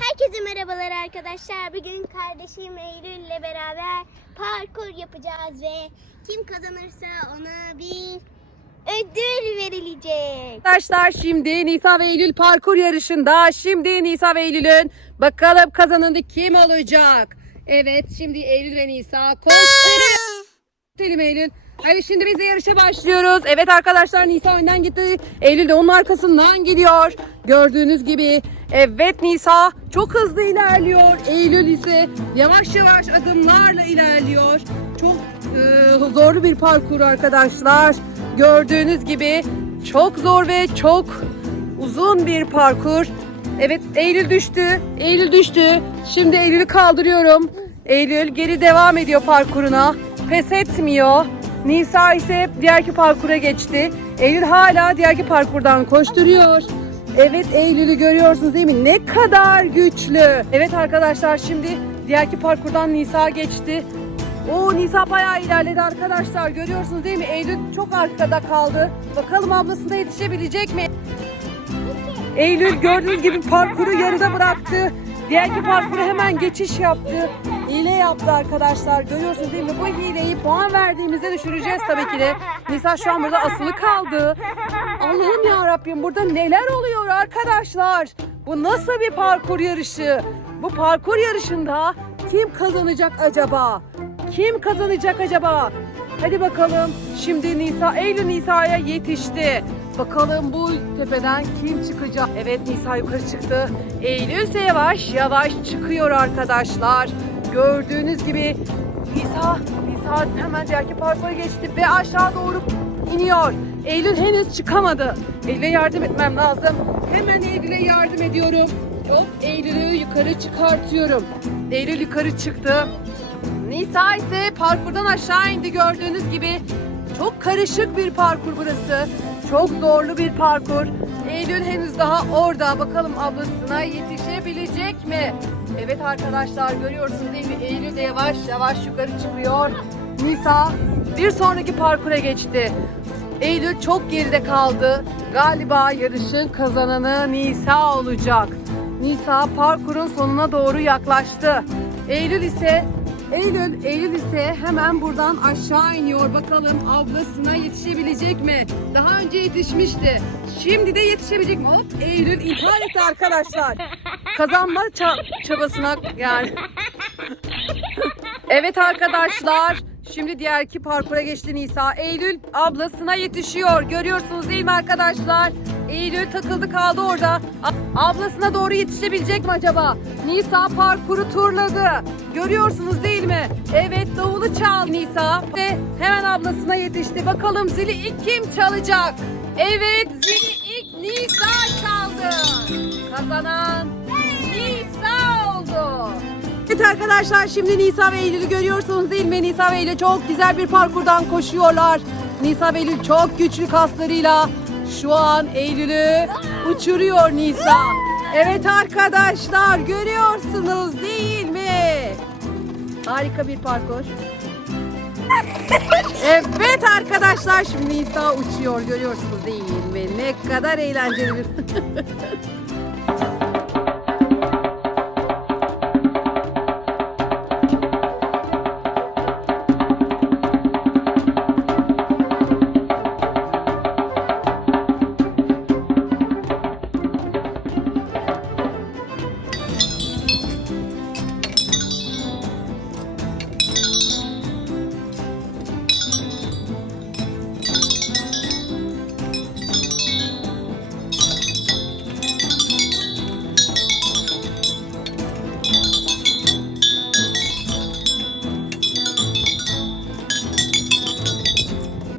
Herkese merhabalar arkadaşlar. Bugün kardeşim Eylül ile beraber parkur yapacağız ve kim kazanırsa ona bir ödül verilecek. Arkadaşlar şimdi Nisa ve Eylül parkur yarışında. Şimdi Nisa ve Eylül'ün bakalım kazananı kim olacak? Evet şimdi Eylül ve Nisa. Selim Eylül. Hadi şimdi biz de yarışa başlıyoruz. Evet arkadaşlar Nisa önden gitti. Eylül de onun arkasından gidiyor. Gördüğünüz gibi. Evet Nisa çok hızlı ilerliyor. Eylül ise yavaş yavaş adımlarla ilerliyor. Çok e, zorlu bir parkur arkadaşlar. Gördüğünüz gibi çok zor ve çok uzun bir parkur. Evet Eylül düştü. Eylül düştü. Şimdi Eylül'ü kaldırıyorum. Eylül geri devam ediyor parkuruna. Pes etmiyor. Nisa ise diğerki parkura geçti. Eylül hala diğerki parkurdan koşturuyor. Evet Eylül'ü görüyorsunuz değil mi? Ne kadar güçlü. Evet arkadaşlar şimdi diğerki parkurdan Nisa geçti. O Nisa bayağı ilerledi arkadaşlar. Görüyorsunuz değil mi? Eylül çok arkada kaldı. Bakalım ablasına yetişebilecek mi? Eylül gördüğünüz gibi parkuru yarıda bıraktı. Diğerki parkuru hemen geçiş yaptı. Hile yaptı arkadaşlar. Görüyorsunuz değil mi? Bu hileyi puan verdiğimizde düşüreceğiz tabii ki de. Nisa şu an burada asılı kaldı. Allah'ım ya Rabbim burada neler oluyor arkadaşlar? Bu nasıl bir parkur yarışı? Bu parkur yarışında kim kazanacak acaba? Kim kazanacak acaba? Hadi bakalım. Şimdi Nisa, Eylül Nisa'ya yetişti. Bakalım bu tepeden kim çıkacak? Evet Nisa yukarı çıktı. Eylül ise yavaş yavaş çıkıyor arkadaşlar. Gördüğünüz gibi Nisa, Nisa hemen diğerki parkura geçti ve aşağı doğru iniyor. Eylül henüz çıkamadı. Eylül'e yardım etmem lazım. Hemen Eylül'e yardım ediyorum. Hop Eylül'ü yukarı çıkartıyorum. Eylül yukarı çıktı. Nisa ise parkurdan aşağı indi gördüğünüz gibi. Çok karışık bir parkur burası. Çok zorlu bir parkur. Eylül henüz daha orada. Bakalım ablasına yetişebilecek mi? Evet arkadaşlar görüyorsunuz değil mi? Eylül de yavaş yavaş yukarı çıkıyor. Nisa bir sonraki parkura geçti. Eylül çok geride kaldı. Galiba yarışın kazananı Nisa olacak. Nisa parkurun sonuna doğru yaklaştı. Eylül ise Eylül, Eylül ise hemen buradan aşağı iniyor. Bakalım ablasına yetişebilecek mi? Daha önce yetişmişti. Şimdi de yetişebilecek mi? Hop Eylül intihar etti arkadaşlar. Kazanma ça- çabasına yani. evet arkadaşlar. Şimdi diğerki parkura geçti Nisa. Eylül ablasına yetişiyor. Görüyorsunuz değil mi arkadaşlar? Eylül takıldı kaldı orada. Ablasına doğru yetişebilecek mi acaba? Nisa parkuru turladı. Görüyorsunuz değil mi? Evet davulu çal Nisa. Ve hemen ablasına yetişti. Bakalım zili ilk kim çalacak? Evet zili ilk Nisa çaldı. Kazanan Nisa oldu. Evet arkadaşlar şimdi Nisa ve Eylül'ü görüyorsunuz değil mi? Nisa ve Eylül çok güzel bir parkurdan koşuyorlar. Nisa ve Eylül çok güçlü kaslarıyla şu an Eylül'ü uçuruyor Nisa. Evet arkadaşlar görüyorsunuz değil mi? Harika bir parkur. Evet arkadaşlar şimdi Nisa uçuyor görüyorsunuz değil mi? Ne kadar eğlenceli bir